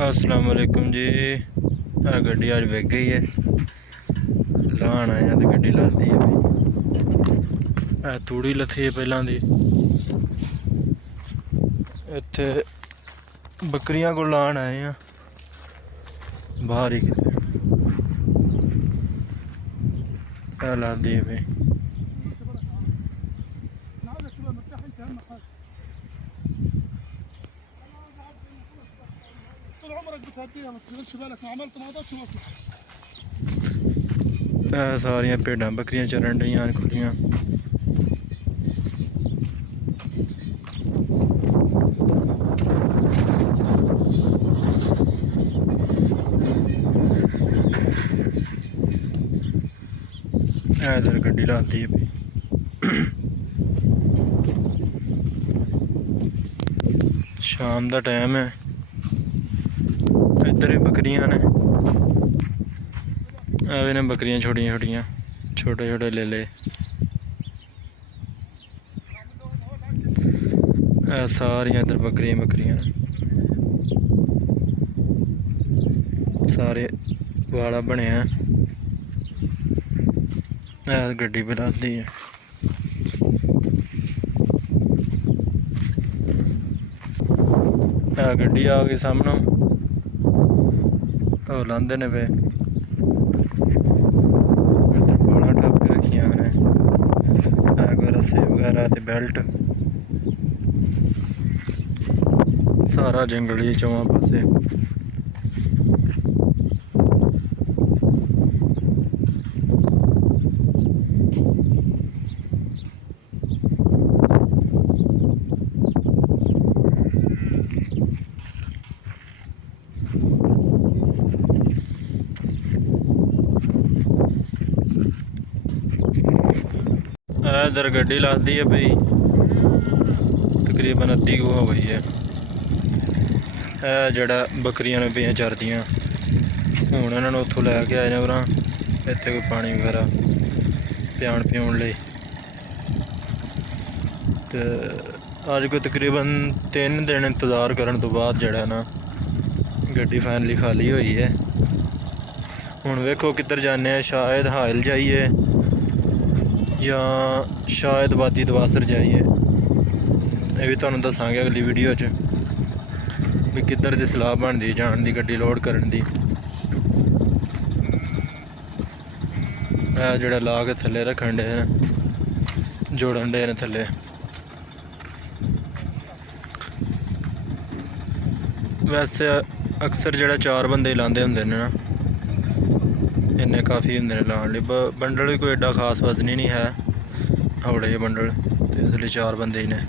अस्सलाम वालेकुम जी। गड्डी अज विक गई है, लान आया तो गड्डी लथदी है भाई। तूड़ी लथी है पहलों दी। इत्थे बकरियां को लान आए हैं बाहर ही किते लथदी है भाई। सारिया भेडां बकरियां चरन रही खुलियां। इधर गड्डी लाती है भाई। शाम का टाइम है, इधर ही बकरियां ने ने बकरियां छोटियां छोटियां छोटे छोटे ले ले। सारियां इधर बकरियां बकरियां सारे वाला बने हैं। गड्डी पे लाती है। गड्डी आ गई सामने और लांदे ने पे बाड़ा टप के रखिया ने कोई रस्से वगैरह ते बेल्ट। सारा जंगल ही चौं पासे। इधर गड्डी लाती है भाई, तकरीबन अद्धी को हो गई है। जड़ा बकरियां ने पे चरदियां हूँ इन्होंने उत्थों लैके आए ने उरा इत्थे कोई पानी वगैरह प्याण प्यूण लई। ते अज कोई तकरीबन 3 दिन इंतज़ार करने तो बाद जड़ा ना गड्डी फाइनली खाली हुई है। हुण वेखो किधर जाने, शायद हाइल जाइए या शायद वादी दवासर जाइए। ये भी तुहानूं दसांगे अगली वीडियो च भी किधर की सलाह बनती जान की गड्डी लोड करन दी। जोड़ा ला के थले रखन डे ने, जोड़न डे ने थले। वैसे अक्सर जोड़ा 4 बंदे लाते होंगे ने ना, इन्ने काफ़ी होंगे ने लाने लई। बंडल भी कोई एडा खास वजनी नहीं है, हौले जे बंडल, तो इसलिए 4 बंदे ही ने।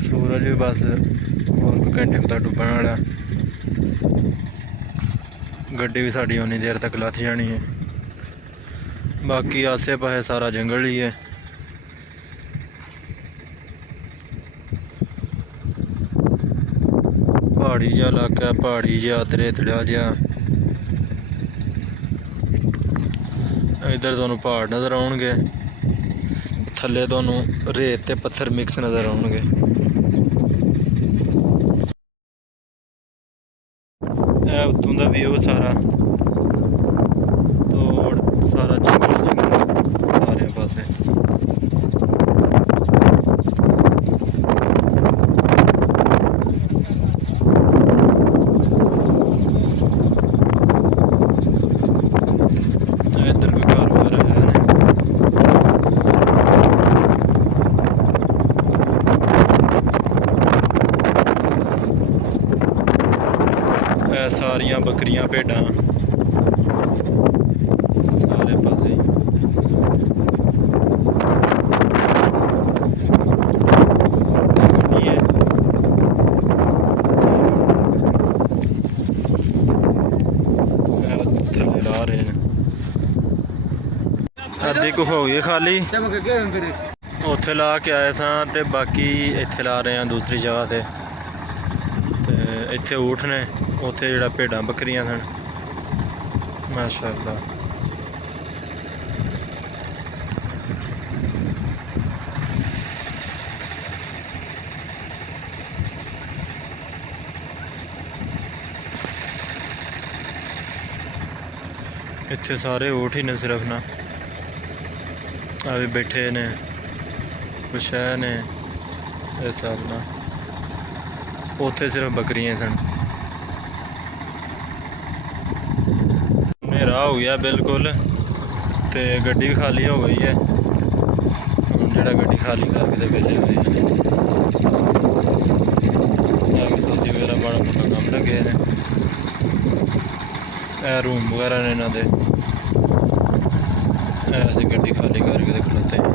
सूरज भी बस और कोई घंटे को डुबन वाला। गड्डी भी साड़ी उन्नी देर तक लथ जानी है। बाकी आसे पासे सारा जंगल ही है। पहाड़ी जा इलाका, पहाड़ी जा रेतड़ा जा। इधर तुहानूं पहाड़ नज़र आउणगे, थल्ले तुहानूं रेत ते पत्थर मिक्स नज़र आउणगे। उत्तों का व्यू सारा तोड़, सारा जंगल जंगल सारे पासे। इधर भी घर वगैरह है। सारिया बकरियां भेडां सारे पासे। थल्ले ला रहे हैं। अद्धी को हो गई खाली, उत्थे ला के आए सां ते बाकी इत्थे ला रहे हैं दूसरी जगह ते। इत्थे ऊठ ने, उत्थे जेह्ड़ा भेडां बकरियां सन। माशाअल्लाह। इत्थे सारे ऊँट ही ने सिर्फ ना, अभी बैठे ने कुछ है ने इस हिसाब ना, उत्थे सिर्फ बकरियां सन। हनेरा हो गया बिल्कुल, तो गड्डी खाली हो गई है। हम जरा गड्डी खाली करके तो वेले हुए सब्जी वगैरह माड़ा मोटा कम लगे ने, रूम वगैरह ने इन्हों के, ऐसे गड्डी खाली करके खलोते हैं।